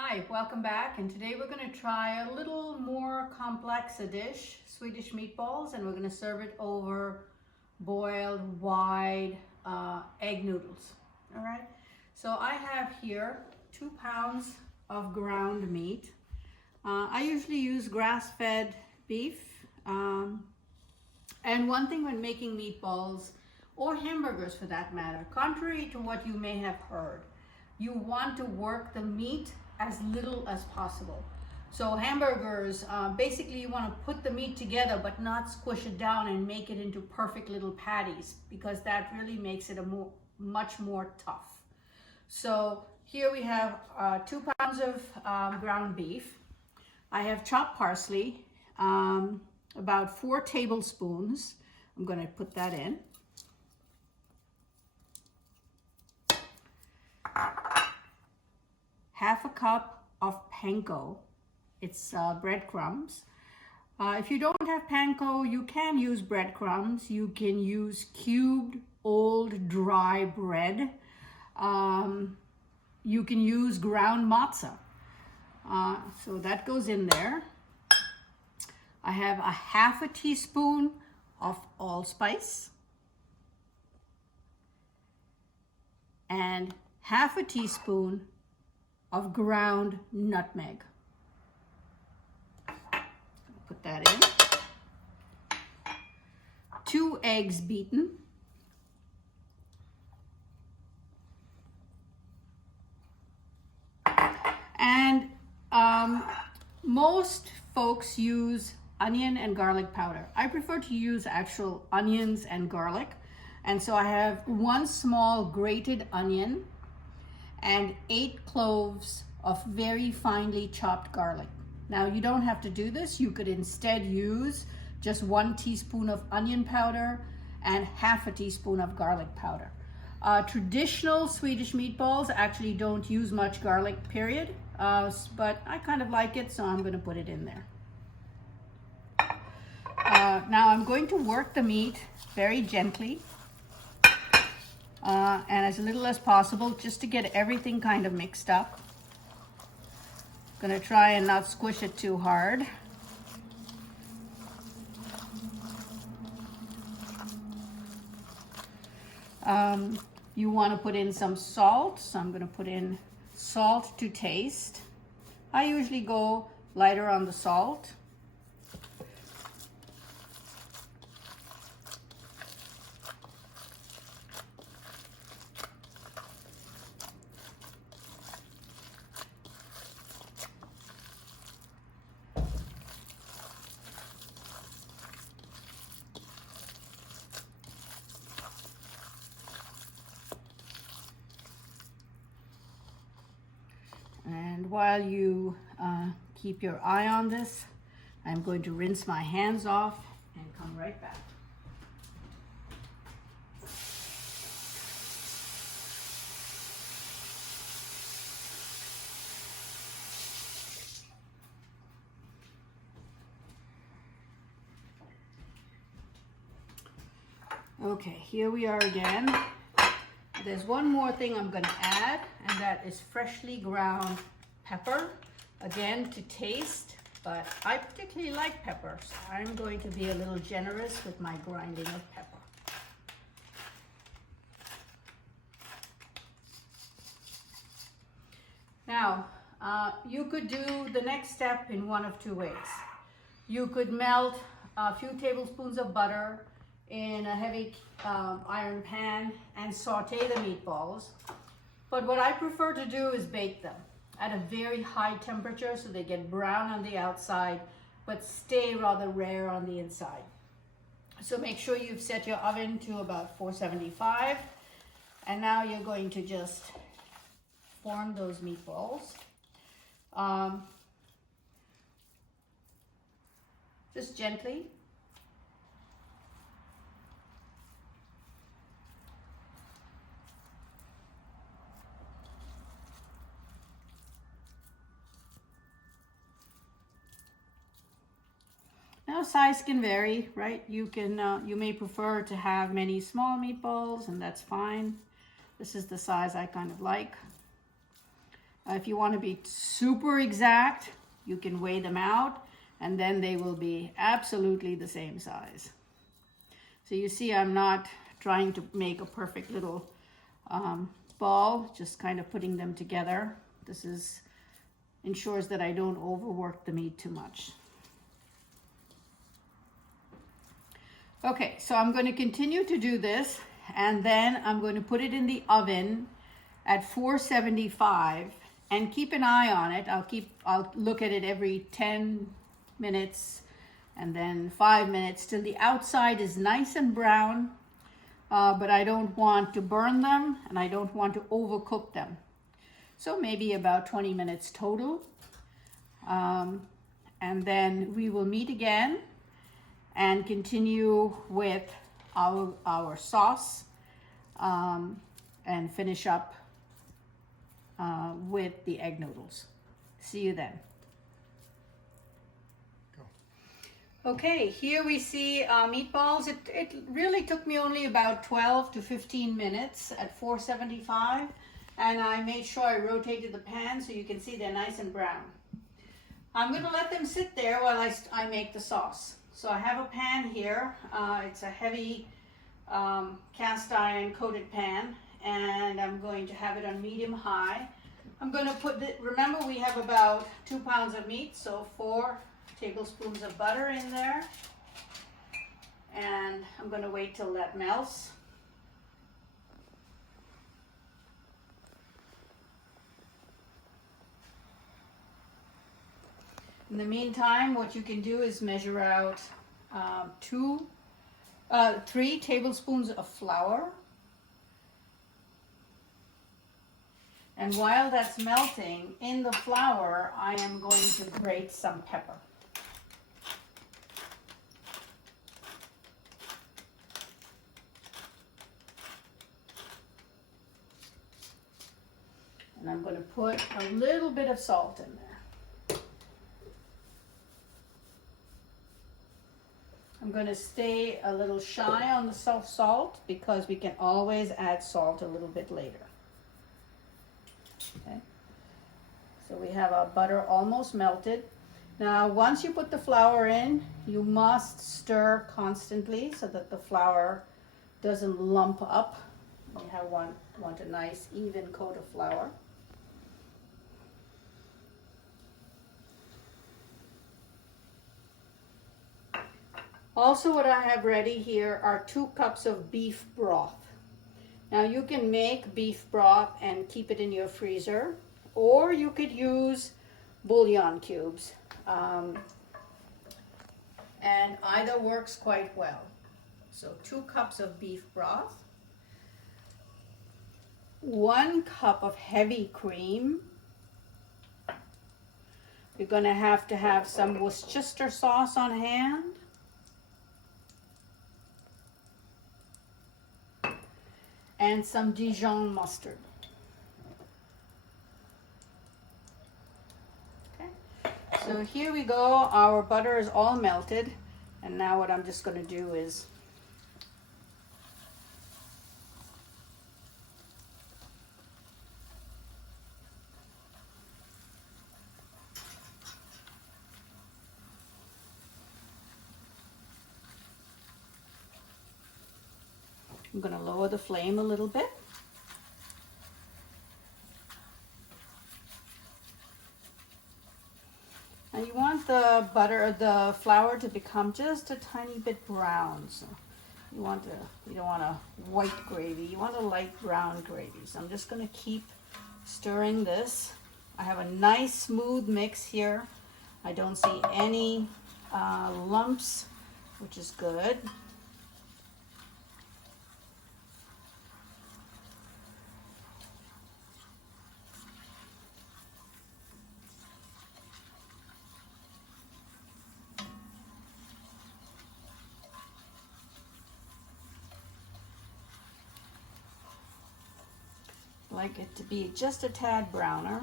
Hi, welcome back, and today we're going to try a little more complex a dish, Swedish meatballs, and we're going to serve it over boiled wide egg noodles. All right, so I have here 2 pounds of ground meat. I usually use grass-fed beef, and one thing when making meatballs or hamburgers for that matter, contrary to what you may have heard, you want to work the meat as little as possible. So hamburgers, basically you want to put the meat together but not squish it down and make it into perfect little patties, because that really makes it much more tough. So here we have 2 pounds of ground beef. I have chopped parsley, about 4 tablespoons. I'm going to put that in. Half a cup of Panko. It's breadcrumbs. If you don't have Panko, you can use breadcrumbs. You can use cubed old dry bread. You can use ground matzo. So that goes in there. I have a half a teaspoon of allspice and half a teaspoon of ground nutmeg. Put that in. 2 eggs beaten. And most folks use onion and garlic powder. I prefer to use actual onions and garlic. And so I have 1 small grated onion and 8 cloves of very finely chopped garlic. Now you don't have to do this. You could instead use just 1 teaspoon of onion powder and half a teaspoon of garlic powder. Traditional Swedish meatballs actually don't use much garlic, period, but I kind of like it, so I'm going to put it in there. Now I'm going to work the meat very gently. And as little as possible, just to get everything kind of mixed up. Gonna try and not squish it too hard. You want to put in some salt, so I'm gonna put in salt to taste. I usually go lighter on the salt. And while you keep your eye on this, I'm going to rinse my hands off and come right back. Okay, here we are again. There's one more thing I'm going to add, and that is freshly ground pepper, again to taste, but I particularly like pepper, so I'm going to be a little generous with my grinding of pepper. Now, you could do the next step in one of 2 ways. You could melt a few tablespoons of butter in a heavy iron pan and saute the meatballs. But what I prefer to do is bake them at a very high temperature so they get brown on the outside but stay rather rare on the inside. So make sure you've set your oven to about 475, and now you're going to just form those meatballs. Just gently. Now size can vary, right? You may prefer to have many small meatballs, and that's fine. This is the size I kind of like. If you want to be super exact, you can weigh them out and then they will be absolutely the same size. So you see, I'm not trying to make a perfect little ball, just kind of putting them together. This ensures that I don't overwork the meat too much. Okay, so I'm going to continue to do this, and then I'm going to put it in the oven at 475 and keep an eye on it. I'll look at it every 10 minutes and then 5 minutes till the outside is nice and brown, but I don't want to burn them and I don't want to overcook them. So maybe about 20 minutes total. And then we will meet again and continue with our sauce and finish up with the egg noodles. See you then. Okay, here we see meatballs. It really took me only about 12 to 15 minutes at 475, and I made sure I rotated the pan so you can see they're nice and brown. I'm going to let them sit there while I make the sauce. So I have a pan here. It's a heavy cast iron coated pan, and I'm going to have it on medium high. I'm going to put remember we have about 2 pounds of meat, so 4 tablespoons of butter in there, and I'm going to wait till that melts. In the meantime, what you can do is measure out 3 tablespoons of flour. And while that's melting, in the flour, I am going to grate some pepper. And I'm going to put a little bit of salt in there. I'm going to stay a little shy on the salt because we can always add salt a little bit later. Okay. So we have our butter almost melted. Now, once you put the flour in, you must stir constantly so that the flour doesn't lump up. You want a nice even coat of flour. Also, what I have ready here are 2 cups of beef broth. Now, you can make beef broth and keep it in your freezer, or you could use bouillon cubes. And either works quite well. So 2 cups of beef broth, 1 cup of heavy cream. You're going to have some Worcestershire sauce on hand. And some Dijon mustard. Okay, so here we go. Our butter is all melted, and now what I'm just going to do is I'm going to lower the flame a little bit. And you want the flour to become just a tiny bit brown. So you don't want a white gravy. You want a light brown gravy. So I'm just going to keep stirring this. I have a nice smooth mix here. I don't see any lumps, which is good. Like it to be just a tad browner.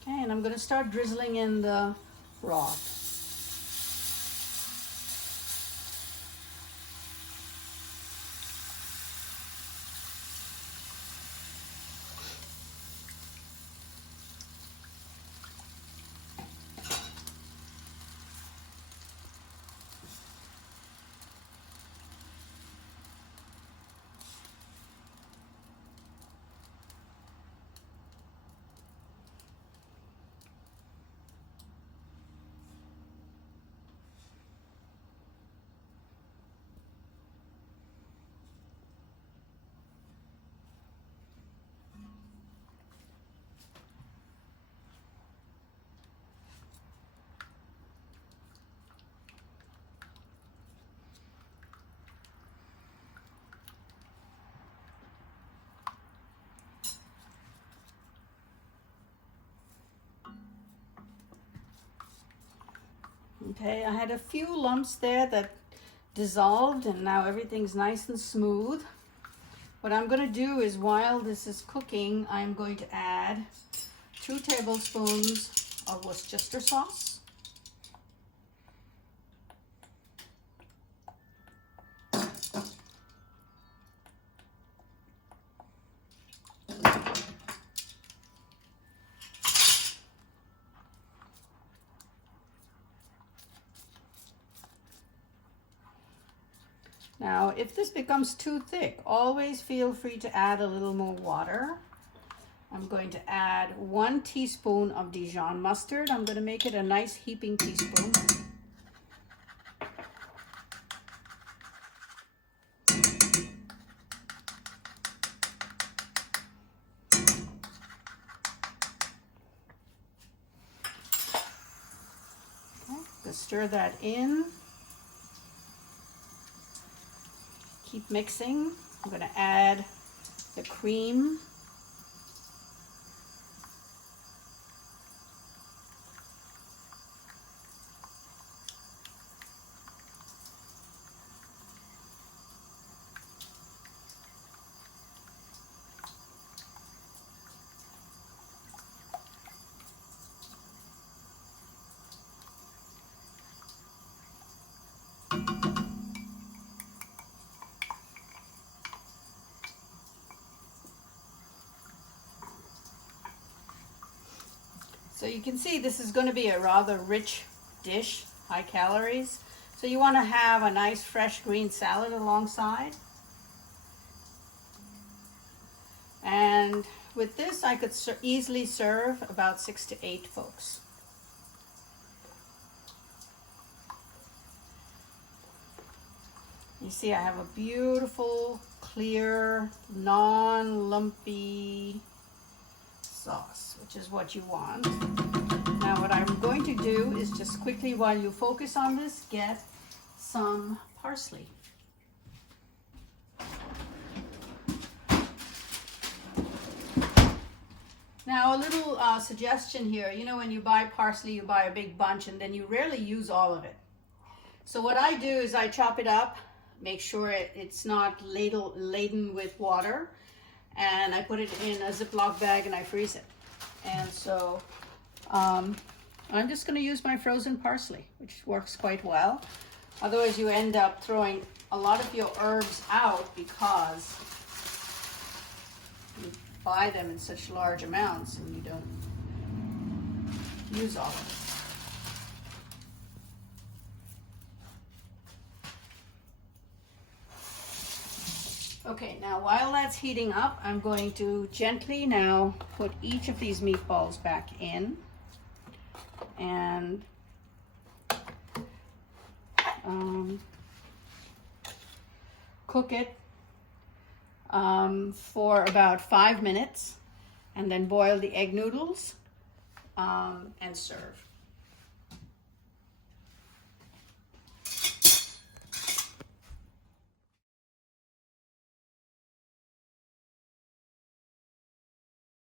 Okay, and I'm going to start drizzling in the broth. Okay, I had a few lumps there that dissolved, and now everything's nice and smooth. What I'm going to do is, while this is cooking, I'm going to add 2 tablespoons of Worcestershire sauce. Now, if this becomes too thick, always feel free to add a little more water. I'm going to add 1 teaspoon of Dijon mustard. I'm going to make it a nice heaping teaspoon. Okay, just stir that in. Keep mixing. I'm going to add the cream. So you can see this is going to be a rather rich dish, high calories. So you want to have a nice fresh green salad alongside. And with this, I could easily serve about 6 to 8 folks. You see, I have a beautiful, clear, non-lumpy sauce, which is what you want. Now what I'm going to do is just quickly, while you focus on this, get some parsley. Now a little suggestion here, you know, when you buy parsley, you buy a big bunch and then you rarely use all of it. So what I do is I chop it up, make sure it's not laden with water, and I put it in a Ziploc bag and I freeze it. And so I'm just going to use my frozen parsley, which works quite well. Otherwise you end up throwing a lot of your herbs out because you buy them in such large amounts and you don't use all of it. Okay, now while that's heating up, I'm going to gently now put each of these meatballs back in and cook it for about 5 minutes, and then boil the egg noodles and serve.